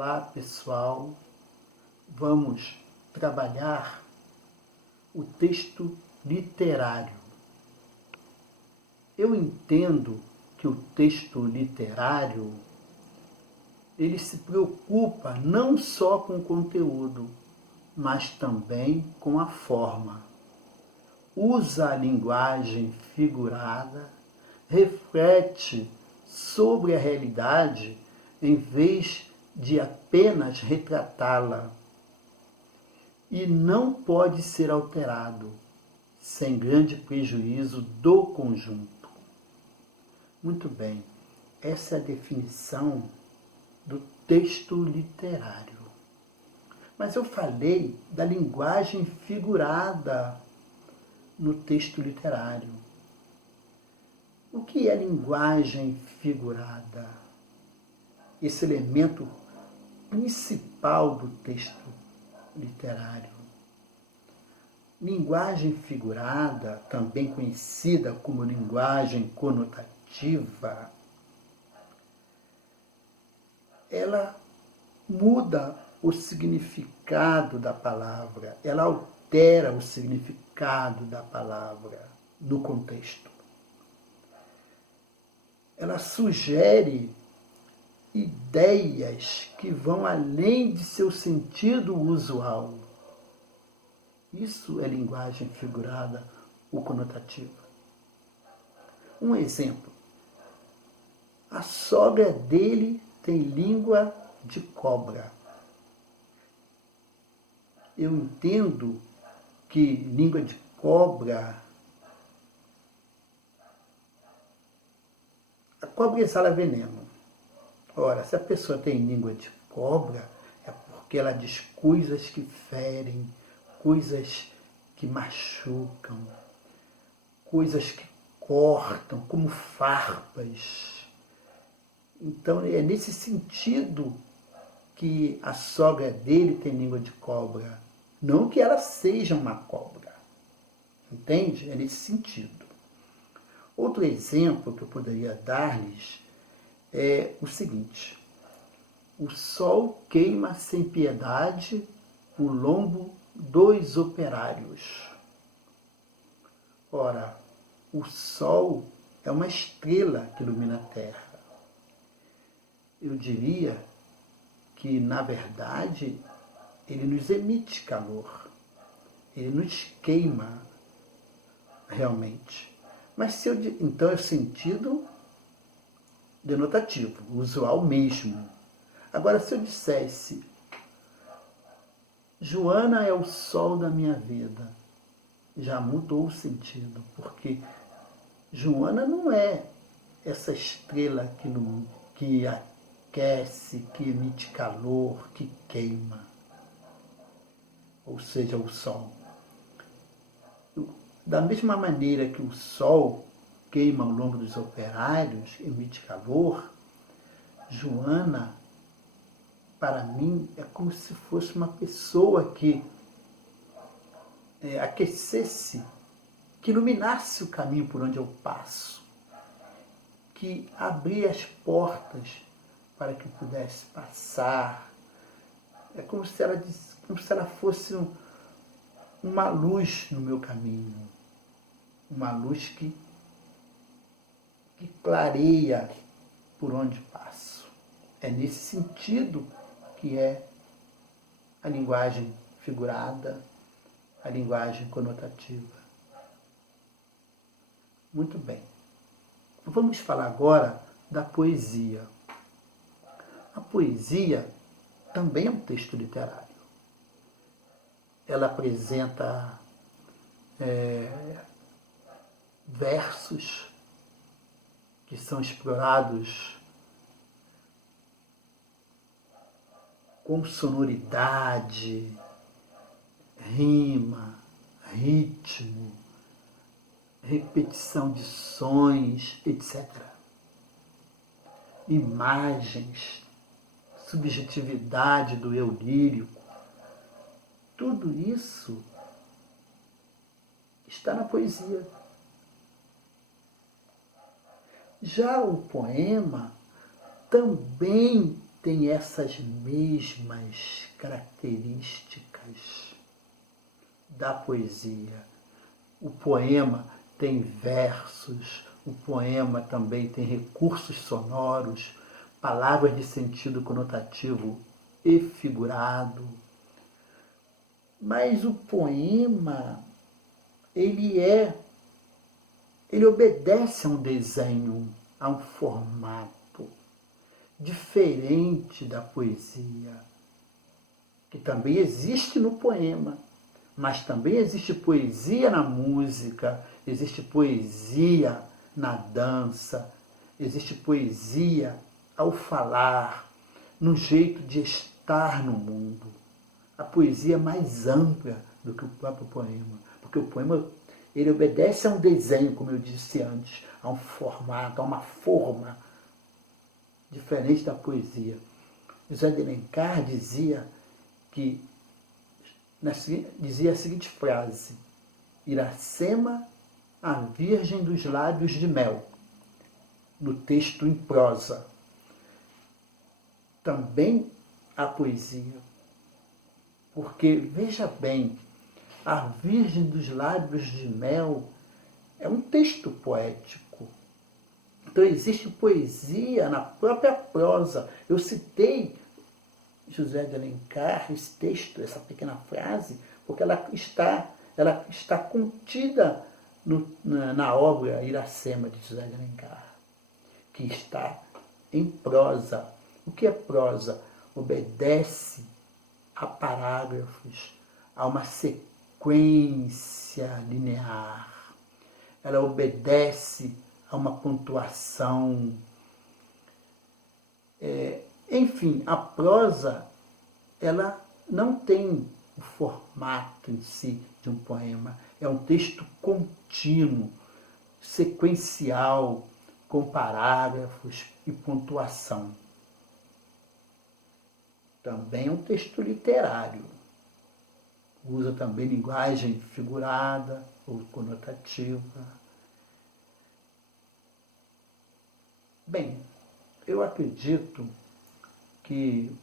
Olá pessoal, vamos trabalhar o texto literário. Eu entendo que o texto literário ele se preocupa não só com o conteúdo, mas também com a forma. Usa a linguagem figurada, reflete sobre a realidade em vez de apenas retratá-la, e não pode ser alterado, sem grande prejuízo do conjunto. Muito bem, essa é a definição do texto literário. Mas eu falei da linguagem figurada no texto literário. O que é linguagem figurada? Esse elemento principal do texto literário. Linguagem figurada, também conhecida como linguagem conotativa, ela muda o significado da palavra, ela altera o significado da palavra no contexto. Ela sugere ideias que vão além de seu sentido usual. Isso é linguagem figurada ou conotativa. Um exemplo. A sogra dele tem língua de cobra. Eu entendo que língua de cobra... A cobra exala veneno. Ora, se a pessoa tem língua de cobra, é porque ela diz coisas que ferem, coisas que machucam, coisas que cortam, como farpas. Então, é nesse sentido que a sogra dele tem língua de cobra. Não que ela seja uma cobra. Entende? É nesse sentido. Outro exemplo que eu poderia dar-lhes é o seguinte: o sol queima sem piedade o lombo dos operários. Ora, o sol é uma estrela que ilumina a terra. Eu diria que, na verdade, ele nos emite calor, ele nos queima realmente. Mas se eu, então é o sentido denotativo, usual mesmo. Agora, se eu dissesse, Joana é o sol da minha vida, já mudou o sentido, porque Joana não é essa estrela que aquece, que emite calor, que queima, ou seja, o sol. Da mesma maneira que o sol queima ao longo dos operários, emite calor, Joana, para mim, é como se fosse uma pessoa que aquecesse, que iluminasse o caminho por onde eu passo, que abria as portas para que eu pudesse passar. É como se ela fosse uma luz no meu caminho, uma luz que clareia por onde passo. É nesse sentido que é a linguagem figurada, a linguagem conotativa. Muito bem. Vamos falar agora da poesia. A poesia também é um texto literário. Ela apresenta versos que são explorados com sonoridade, rima, ritmo, repetição de sons, etc. Imagens, subjetividade do eu lírico. Tudo isso está na poesia. Já o poema também tem essas mesmas características da poesia. O poema tem versos, o poema também tem recursos sonoros, palavras de sentido conotativo e figurado. Mas o poema, ele obedece a um desenho, a um formato diferente da poesia, que também existe no poema, mas também existe poesia na música, existe poesia na dança, existe poesia ao falar, no jeito de estar no mundo. A poesia é mais ampla do que o próprio poema, porque o poema ele obedece a um desenho, como eu disse antes, a um formato, a uma forma diferente da poesia. José de Alencar dizia a seguinte frase: Iracema, a Virgem dos Lábios de Mel, no texto em prosa. Também a poesia, porque, veja bem, a Virgem dos Lábios de Mel é um texto poético. Então existe poesia na própria prosa. Eu citei José de Alencar, esse texto, essa pequena frase, porque ela está contida na obra Iracema de José de Alencar, que está em prosa. O que é prosa? Obedece a parágrafos, a uma sequência linear. Ela obedece a uma pontuação. Enfim, a prosa, ela não tem o formato em si de um poema. É um texto contínuo, sequencial, com parágrafos e pontuação. Também é um texto literário. Usa também linguagem figurada ou conotativa. Bem, eu acredito que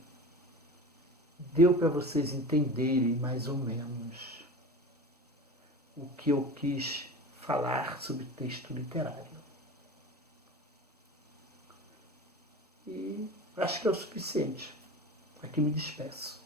deu para vocês entenderem mais ou menos o que eu quis falar sobre texto literário. E acho que é o suficiente. Aqui me despeço.